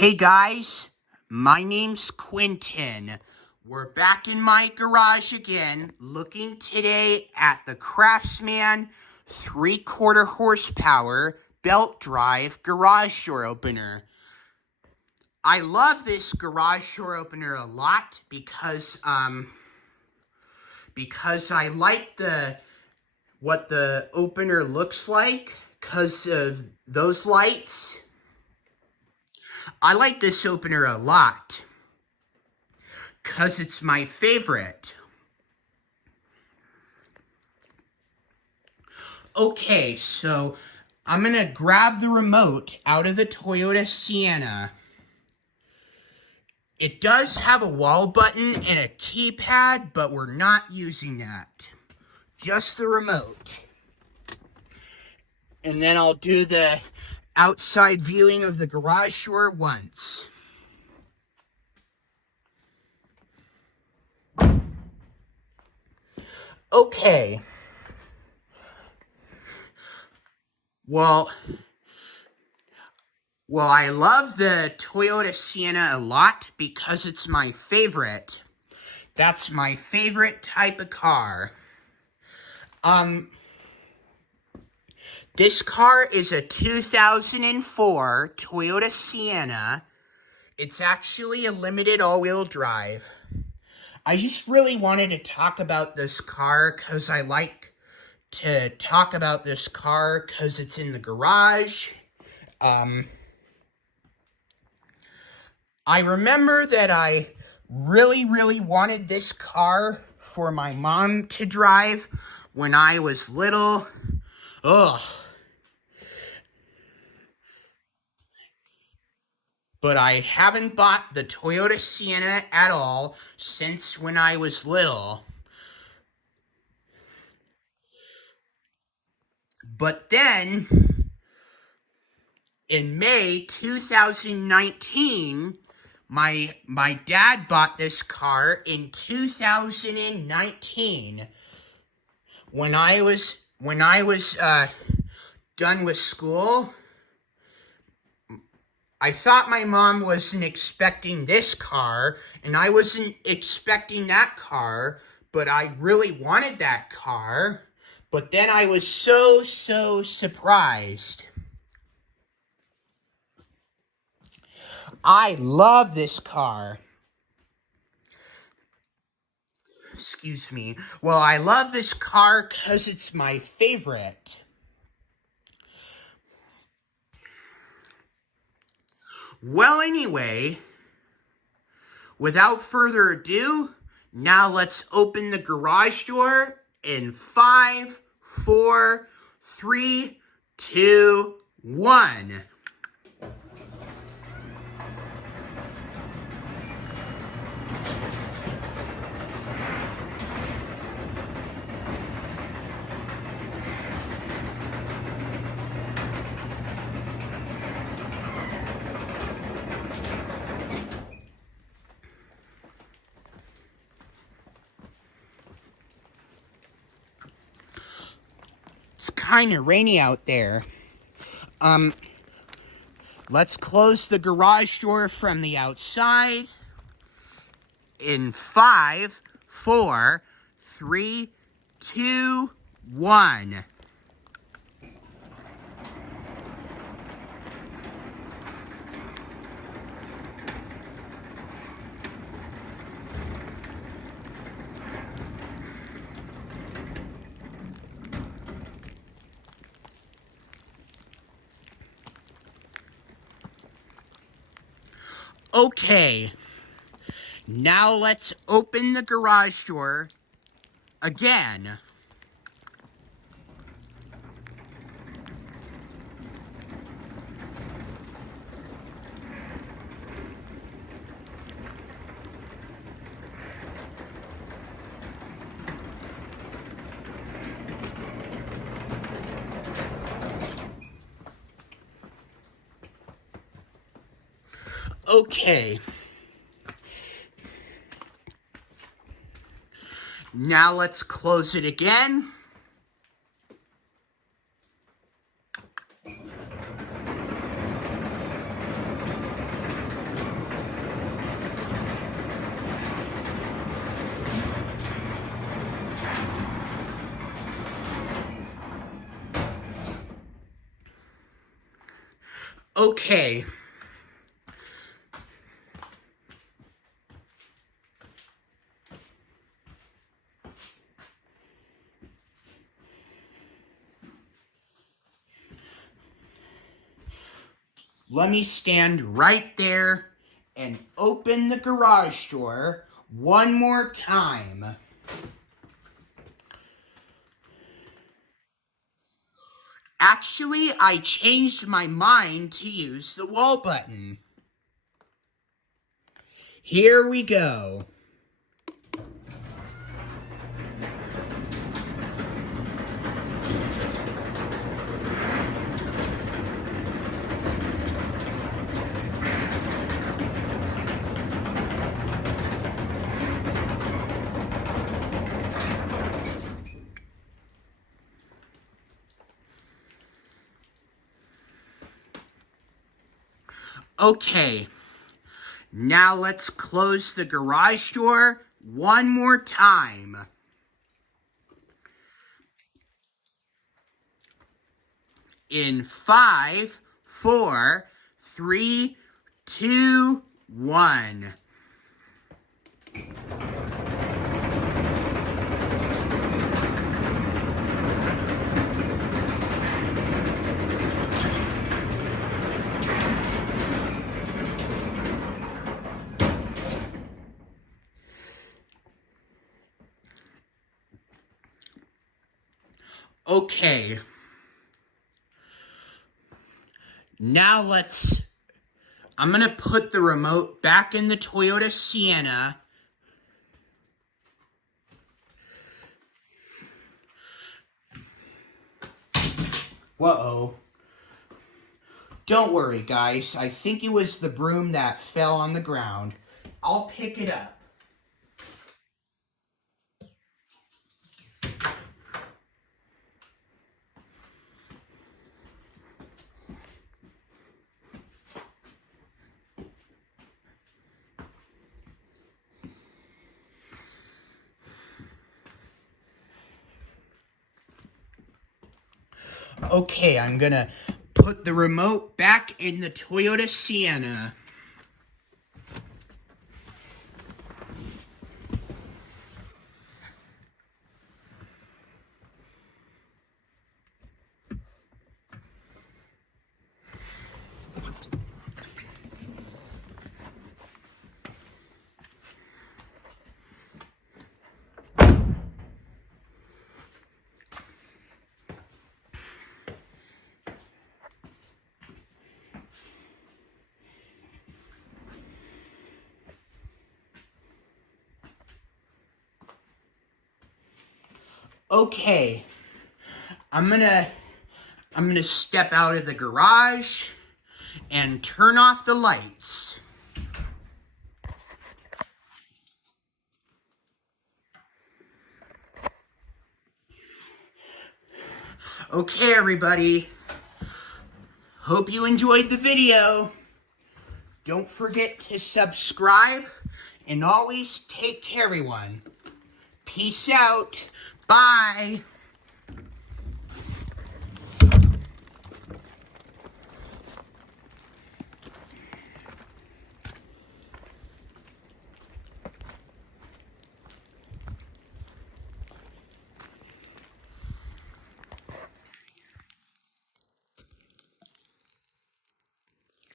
Hey guys, my name's Quentin. We're back in my garage again, looking today at the Craftsman 3/4 horsepower belt drive garage door opener. I love this garage door opener a lot because I like what the opener looks like because of those lights. I like this opener a lot because it's my favorite. Okay, so I'm going to grab the remote out of the Toyota Sienna. It does have a wall button and a keypad, but we're not using that. Just the remote. And then I'll do the outside viewing of the garage door once. Okay. Well, I love the Toyota Sienna a lot because it's my favorite. That's my favorite type of car. This car is a 2004 Toyota Sienna. It's actually a limited all-wheel drive. I just really wanted to talk about this car because I like to talk about this car because it's in the garage. I remember that I really wanted this car for my mom to drive when I was little. Ugh. But I haven't bought the Toyota Sienna at all since when I was little. But then, in May 2019, my dad bought this car in 2019. When I was done with school, I thought my mom wasn't expecting this car, and I wasn't expecting that car, but I really wanted that car. But then I was so surprised. I love this car. Excuse me. Well, I love this car because it's my favorite. Well, anyway, without further ado, now let's open the garage door in 5, 4, 3, 2, 1. It's kind of rainy out there. Let's close the garage door from the outside in 5, 4, 3, 2, 1. Okay, now let's open the garage door again. Okay. Now let's close it again. Okay. Let me stand right there and open the garage door one more time. Actually, I changed my mind to use the wall button. Here we go. Okay, now let's close the garage door one more time. In 5, 4, 3, 2, 1. Okay. Now I'm going to put the remote back in the Toyota Sienna. Whoa. Don't worry, guys. I think it was the broom that fell on the ground. I'll pick it up. Okay, I'm gonna put the remote back in the Toyota Sienna. Okay, I'm gonna step out of the garage and turn off the lights. Okay, everybody. Hope you enjoyed the video. Don't forget to subscribe and always take care, everyone. Peace out. Bye.